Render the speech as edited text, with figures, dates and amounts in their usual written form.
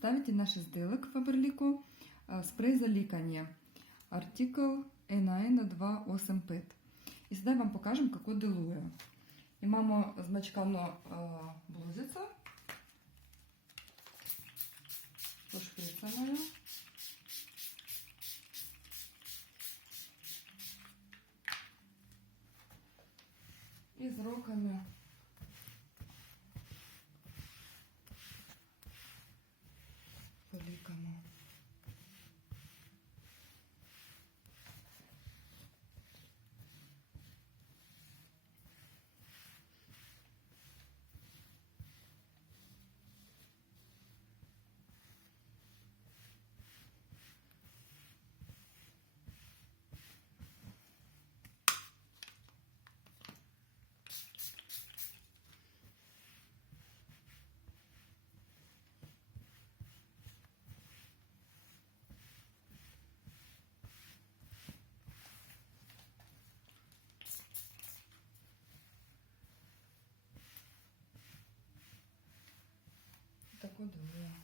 Представитель наш изделок Faberlic спрей за лікання. Артикл NAN285. І сюди вам покажемо, як делує. І мамо змачкано блузиця. Пошприцаная. І з роками полікамо. Так от делаю.